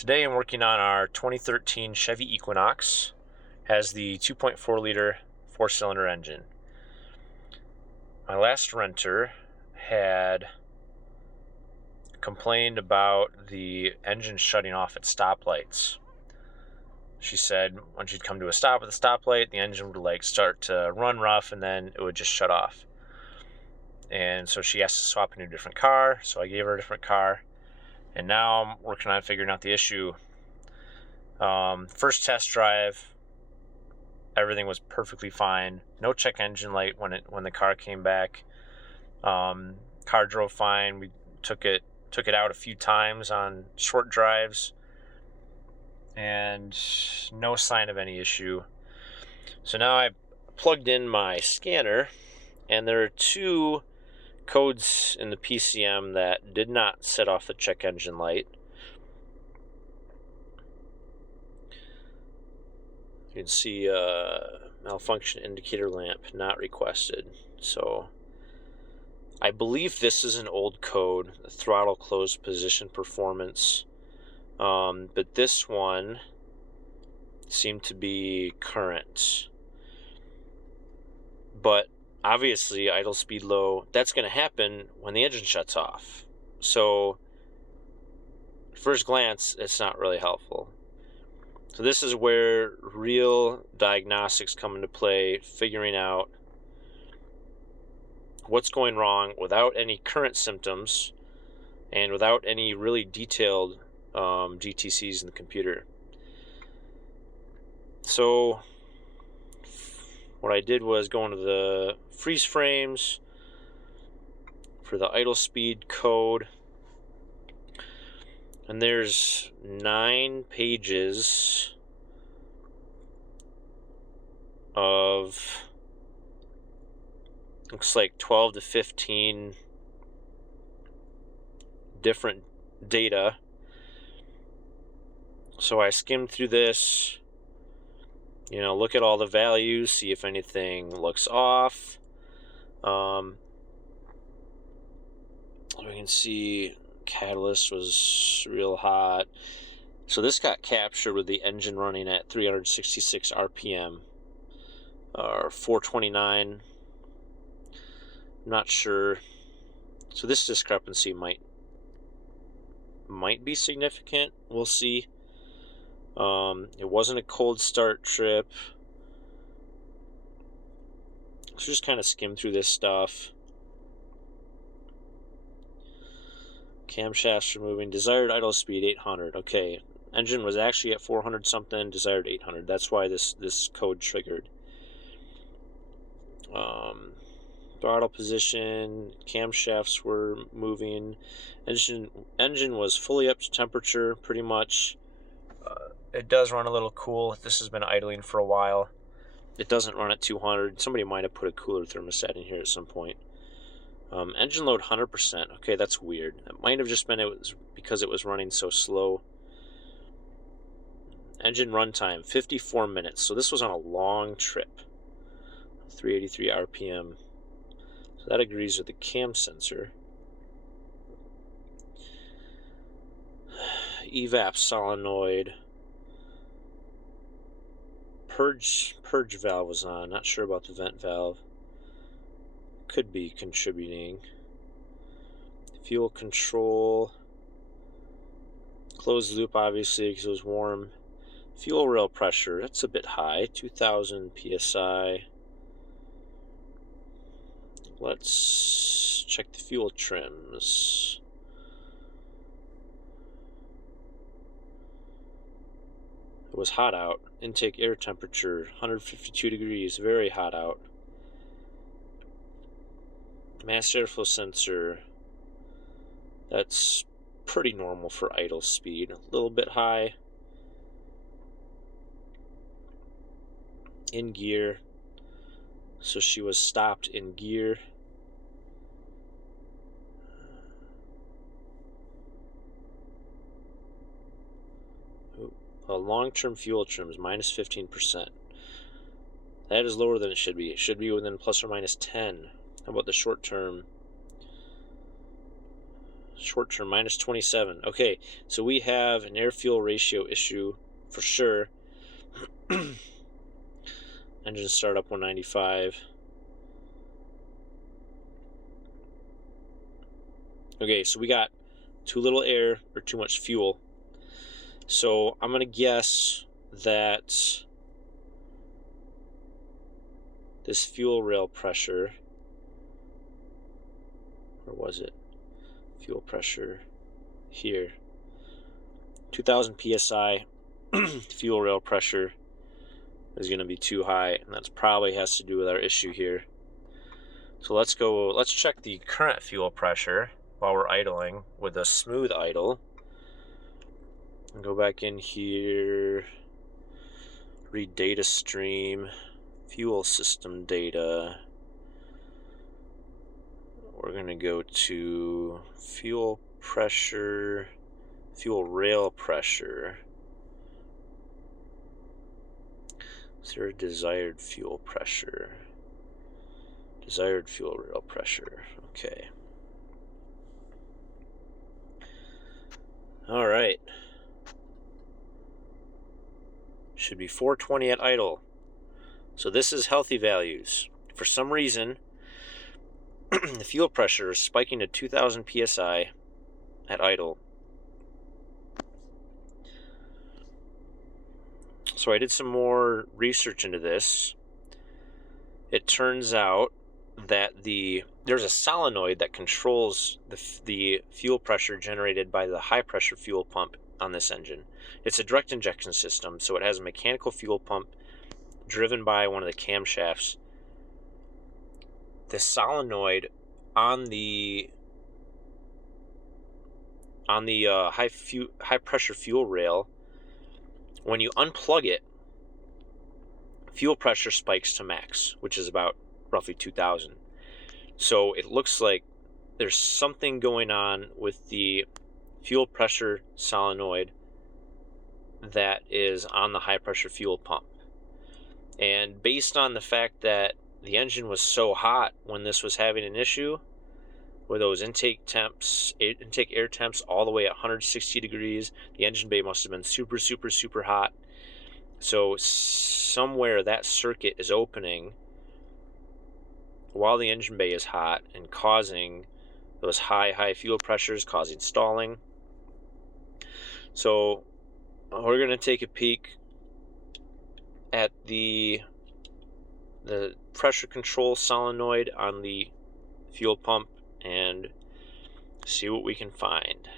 Today I'm working on our 2013 Chevy Equinox. Has the 2.4 liter 4-cylinder engine. My last renter had complained about the engine shutting off at stoplights. She said when she'd come to a stop at the stoplight, the engine would start to run rough and then it would just shut off. And so she asked to swap into a different car, so I gave her a different car. And now I'm working on figuring out the issue. First test drive, everything was perfectly fine. No check engine light when the car came back. Car drove fine. We took it out a few times on short drives, and no sign of any issue. So now I plugged in my scanner, and there are two codes in the PCM that did not set off the check engine light. You can see malfunction indicator lamp not requested. So I believe this is an old code, the throttle closed position performance. But this one seemed to be current. But obviously idle speed low, that's going to happen when the engine shuts off. So at first glance, it's not really helpful. So this is where real diagnostics come into play, figuring out what's going wrong without any current symptoms and without any really detailed GTCs in the computer. So what I did was go into the freeze frames for the idle speed code, and there's 9 pages of, looks like 12 to 15 different data. So I skimmed through this, look at all the values, see if anything looks off. We can see catalyst was real hot. So this got captured with the engine running at 366 RPM or 429. I'm not sure. So this discrepancy might be significant. We'll see. It wasn't a cold start trip. So just kind of skim through this stuff. Camshafts removing. Desired idle speed 800. Okay, engine was actually at 400 something. Desired 800. That's why this code triggered. Throttle position. Camshafts were moving. Engine was fully up to temperature, pretty much. It does run a little cool. This has been idling for a while. It doesn't run at 200. Somebody might have put a cooler thermostat in here at some point. Engine load 100%. Okay, that's weird. It might have just been because it was running so slow. Engine runtime 54 minutes. So this was on a long trip. 383 RPM. So that agrees with the cam sensor. Evap solenoid. Purge valve was on. Not sure about the vent valve. Could be contributing. Fuel control. Closed loop, obviously, because it was warm. Fuel rail pressure, that's a bit high. 2,000 psi. Let's check the fuel trims. It was hot out. Intake air temperature 152 degrees, very hot out. Mass airflow sensor, that's pretty normal for idle speed. A little bit high. In gear, so she was stopped in gear. Long-term fuel trims, minus 15%. That is lower than it should be. It should be within plus or minus 10. How about the short-term? Short term, minus 27. Okay, so we have an air-fuel ratio issue for sure. Engine startup 195. Okay, so we got too little air or too much fuel. So I'm going to guess that this fuel rail pressure, where was it? Fuel pressure here. 2000 psi fuel rail pressure is going to be too high, and that's probably has to do with our issue here. So let's check the current fuel pressure while we're idling with a smooth idle. And go back in here, read data stream, fuel system data. We're going to go to fuel pressure, fuel rail pressure. Is there a desired fuel pressure? Desired fuel rail pressure. Okay. All right. Should be 420 at idle. So this is healthy values. For some reason, the fuel pressure is spiking to 2000 psi at idle. So I did some more research into this. It turns out that there's a solenoid that controls the fuel pressure generated by the high pressure fuel pump on this engine. It's a direct injection system, so it has a mechanical fuel pump driven by one of the camshafts. The solenoid on the high pressure fuel rail, when you unplug it, fuel pressure spikes to max, which is about roughly 2000. So it looks like there's something going on with the fuel pressure solenoid that is on the high pressure fuel pump. And based on the fact that the engine was so hot when this was having an issue, with those intake air temps all the way at 160 degrees, the engine bay must have been super, super, super hot. So somewhere that circuit is opening while the engine bay is hot and causing those high fuel pressures, causing stalling. So we're going to take a peek at the pressure control solenoid on the fuel pump and see what we can find.